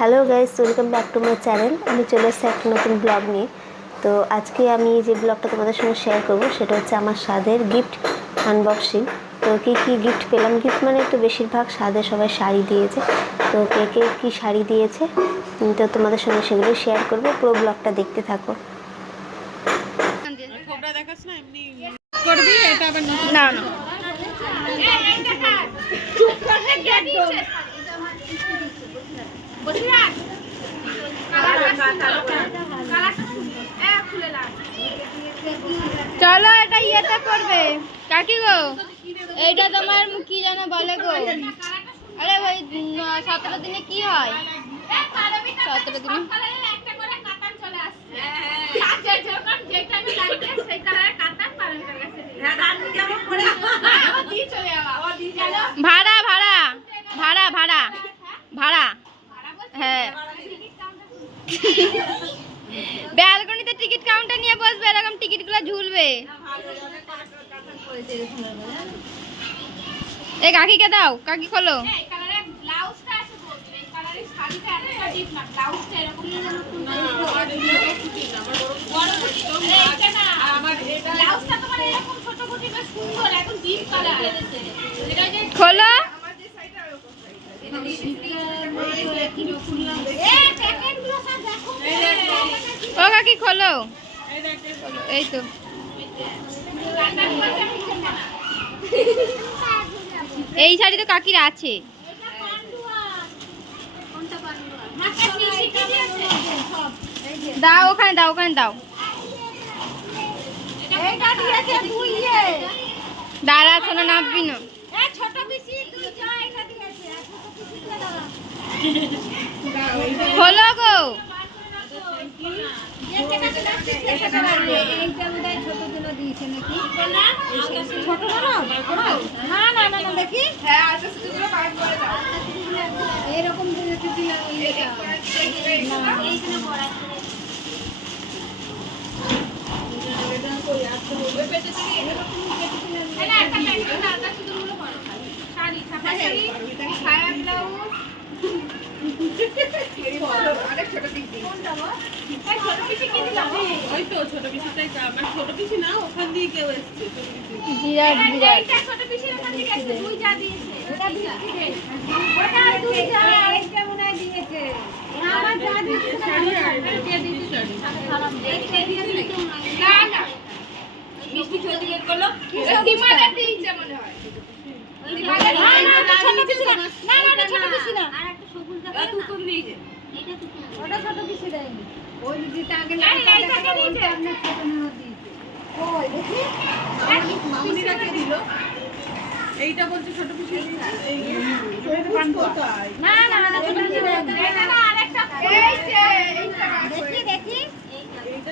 Hello guys, welcome back to my channel. আমি চলে এসেছি একটা নতুন ব্লগ নিয়ে। তো আজকে আমি যে ব্লগটা তোমাদের সঙ্গে শেয়ার করব সেটা হচ্ছে আমার স্বাদের গিফট আনবক্সিং। তো কী গিফট পেলাম, গিফট মানে তো বেশিরভাগ স্বাদে সবাই শাড়ি দিয়েছে। তো কে কী শাড়ি দিয়েছে তো তোমাদের সঙ্গে সেগুলো শেয়ার করবো। পুরো ব্লগটা দেখতে থাকো। না না চলো এটা ইয়েতে করবে কাকি গো। এইটা তোমার কি যেন বলে গো? আরে ওই 17 দিনে কি হয়? 17 দিনে ভাড়া ভাড়া ভাড়া ভাড়া ভাড়া হ্যাঁ, ব্যালকনিতে টিকিট কাউন্টার নিয়ে বসবে, এরকম টিকিটগুলো ঝুলবে। এই কাকিকে দাও, কাকি খোলো। খোলো ও কাকি খোলো। এই তো এই শাড়ি তো কাকির আছে। দাও ওখানে দাও, ওখানে দাও। দাঁড়া শোনো, নামবি না। খোলো গো। এইটা বলছে ছোট পিসি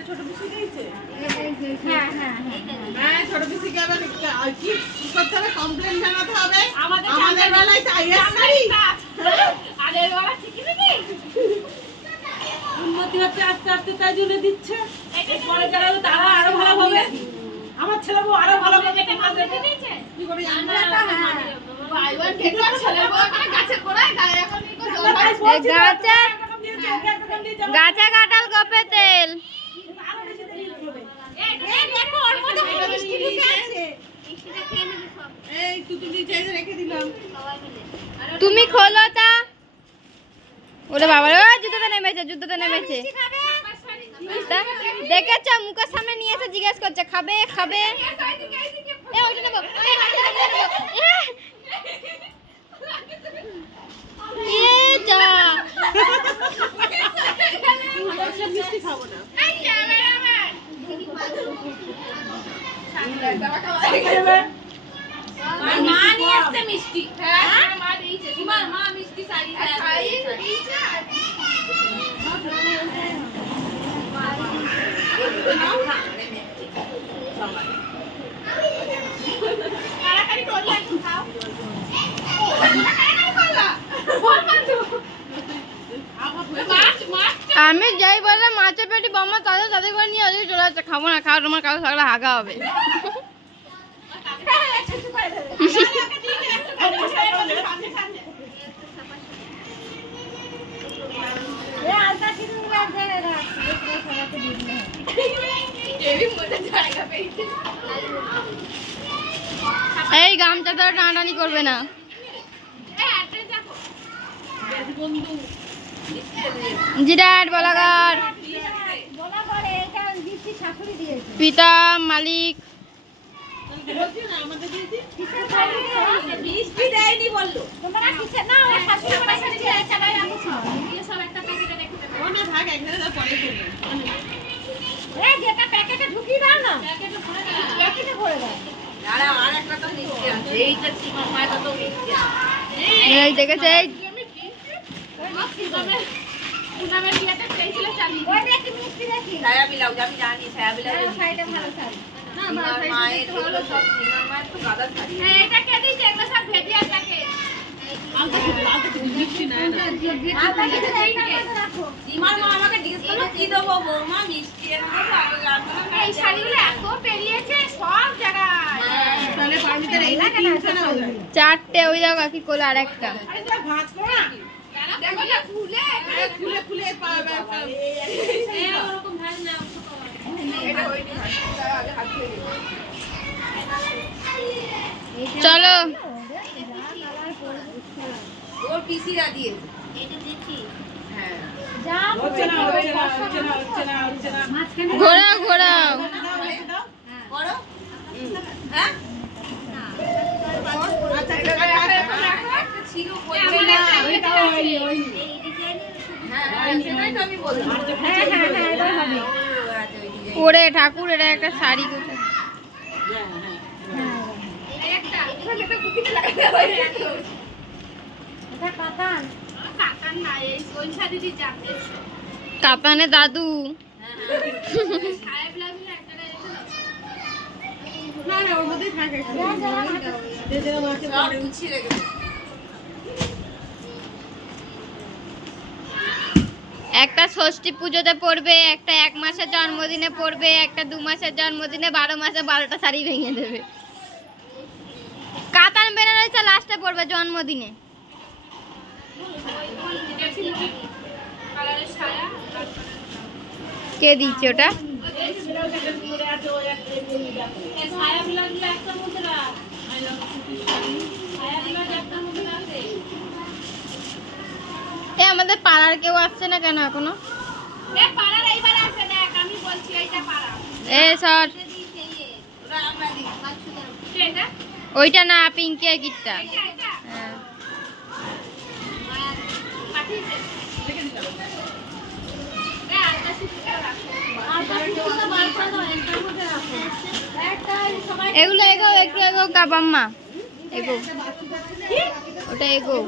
ছোট পিসি দিয়েছে। হ্যাঁ ছোট পিসিকে আবার কি করতে হবে, কমপ্লেন জানাতে হবে। আমাদের বেলায় উন্নতি হচ্ছে আস্তে আস্তে, তাই জন্য দিচ্ছে। পরে যারা তারা আরো ভালো হবে, আমার ছেলে বউ আরো ভালো হবে। কি করি গাছে কাঁঠাল গপে তেল। তুমি খোলো তা। ওরে বাবা, যুদ্ধতে নেমেছে, যুদ্ধতে নেমেছে। দেখেছ মুখের সামনে নিয়ে এসে জিজ্ঞেস করছে খাবে খাবে। মা নিয়ে আসছে মিষ্টি। মা দিয়েছে, মা মিষ্টি শাড়ি আমি যাই বলে মাছের পেটি বাবা তাদের তাদের করে নিয়ে ওদিকে চলে আসছে। খাবো না, খাও তোমার কারো সকালে হাগা হবে। এই গামছা তো টানাটানি করবে না। জিরাট বলাগড় পিতা মালিক এই দেখেছে এই চারটে ওই দেখো কি কোলে আর একটা চলো ঘোরাও ঘোরাও ওরে ঠাকুর এটা একটা শাড়ি কোথায় কাতানে দাদু একটা ষষ্ঠী পুজোতে পড়বে, একটা 1 মাসের জন্মদিনে পড়বে, একটা 2 মাসের জন্মদিনে, 12 মাসে 12টা শাড়ি ভেঙে দেবে। কাতান বেনারসি লাস্টে পড়বে জন্মদিনে। কে দিচ্ছে ওটা? এ আমাদের পাড়ার কেউ আসছে না কেন এখনো? এ সর ওইটা না, পিঙ্কি আর গিটটা। এগুলো এগো, একটু এগো কাবাম্মা, এগো ওটা এগো।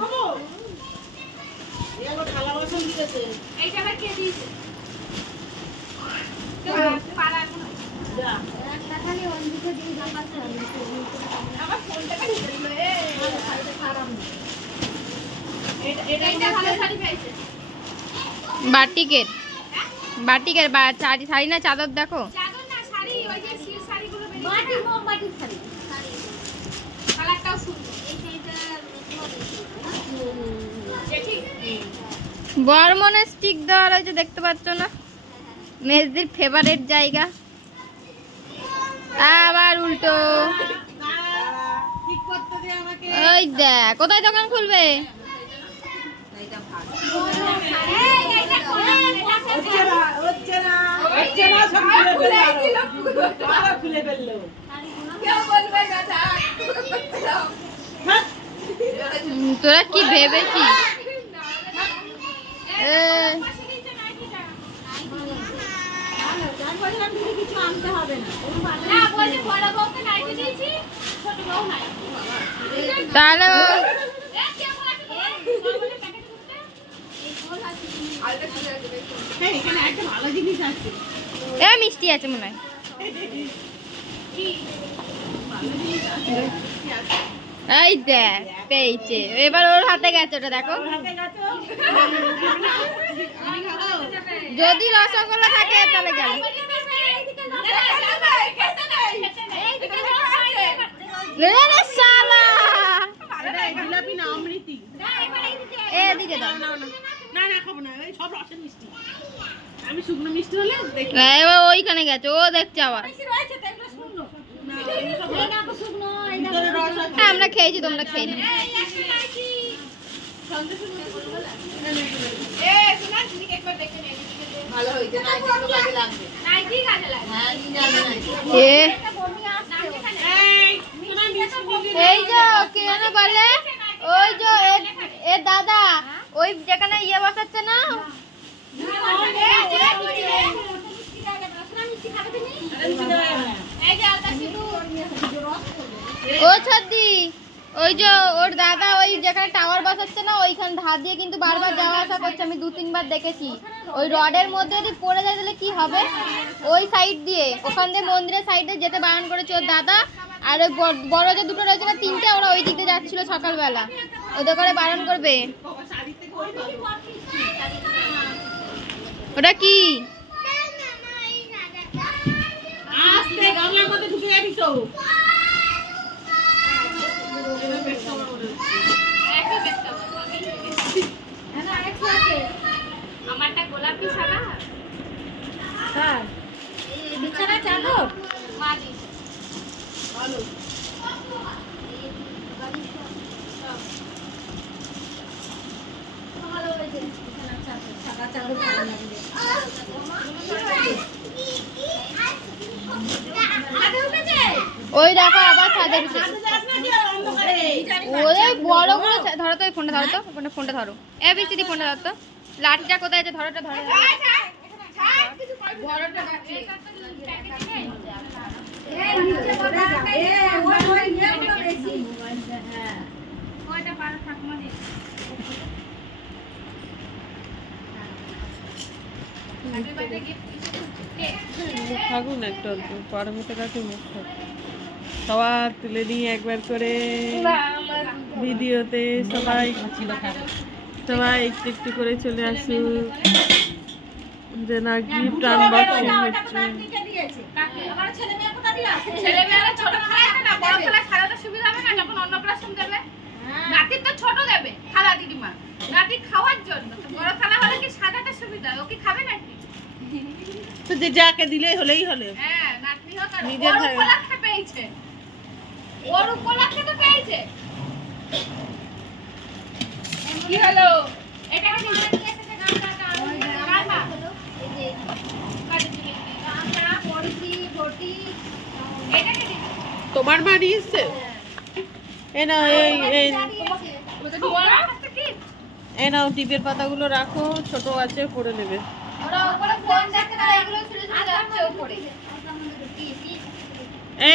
বাটিকের বাটিকের শাড়ি না চাদর দেখো। বর্মনের স্টিক দেওয়া রয়েছে, দেখতে পাচ্ছ না? মেজদির ফেভারিট জায়গা। আবার উল্টো। ওই দেখ কোথায় দোকান খুলবে। তোরা কি ভেবেছিস? তাহলে এ মিষ্টি আছে মনে হয়। এই দেখ পেয়েছে, এবার ওর হাতে গেছে ওটা দেখো। যদি রসগোল্লা থাকে তাহলে গেল। এদিকে দাও। না না খাবো না, ওই সব রসের মিষ্টি। আমি শুকনো মিষ্টি হলে দেখি। এবার ওইখানে গেছে, ও দেখছে আবার। না, ওই সব ভিতরে রস আছে। হ্যাঁ আমরা খেয়েছি, তোমরা খেয়ে নাও। ভালো হয়েছে, না একটু কাজে লাগবে। হ্যাঁ, নিয়ে যাবে না। এ এই, শোনা মিষ্টি নিয়ে এই যে কে যেন বলে, ওই যে এর দাদা, ওই যেখানে ইয়ে বসাচ্ছে না, ও ছদ্দি, ওই যে ওর দাদা ওই যেখানে টাওয়ার বসাচ্ছে না, ওইখানে ধার দিয়ে কিন্তু বারবার যাওয়া আসা করছে, আমি 2-3 বার দেখেছি। ওই রডের মধ্যে যদি পড়ে যায় তাহলে কি হবে? ওই সাইড দিয়ে, ওখান দিয়ে মন্দিরের সাইডে যেতে বারণ করেছে ওর দাদা। আর ওই বড় যে দুটো রয়েছে না, 3টে, ওরা ওই দিক দিয়ে যাচ্ছিল সকালবেলা, ওদের করে বারণ করবে। ওটা কি? আস্তে গামলার মধ্যে ঢুকে যাবি তো। আমারটা গোলাপি সাদা। হ্যাঁ, বিছানা চাদর মাঝি। ভালো। সাদা চাদর ভালো লাগবে। ওই দেখো আবার ছাদে উঠেছে। যাস না যে অন্ধকারে। ওরে বড় বড় ধরো তো, এই ফোনটা ধরো তো, ফোনটা ধরো। এ বৃষ্টি ফোনটা ধরো তো। লাঠিটা কোথায় আছে? ধরোটা ধরো। বড়টা ডাকছে। ওইটা পার ঠাকুমা দিয়ে। থাকুন একটু অল্প, পারমিতা কাছে মুখ থাক। সবার তুলে নিয়ে একবার করে ভিডিওতে সবাই একটু একটু করে চলে আসুক, যে না গিফট আনবক্সিং হচ্ছে। ছেলেমেয়েরা ছোট খালা না, বড় খালা খালাটা সুবিধা হবে না, যখন অন্নপ্রাশন দেবে। নাতির তো ছোট দেবে খালা দিদিমা, নাতি খাওয়ার জন্য। তো বড় খালা হলে কি সাদাটা সুবিধা, ও কি খাবে নাকি? তো যে যাকে দিলেই হলেই হলো। হ্যাঁ, নাতনি হোক আর নিজের ওর ভাই। উপলক্ষে পেয়েছে, ওর উপলক্ষে তো পেয়েছে। কি হলো? এটা কি নিয়ে এসেছে? গামলাটা গামলা এই যে গামলা পড়ি বটি, এটা কি দিবি? তোমার মা নিয়েছে? এ নাও, এই ওদের বড় একটা কি? এ নাও, টিপের পাতাগুলো রাখো, ছোট আছে পড়ে নেবে। ওরা উপরে ফোন দেখে, তারা এগুলো ছুঁড়ে ছুঁড়ে যাচ্ছে উপরে। এ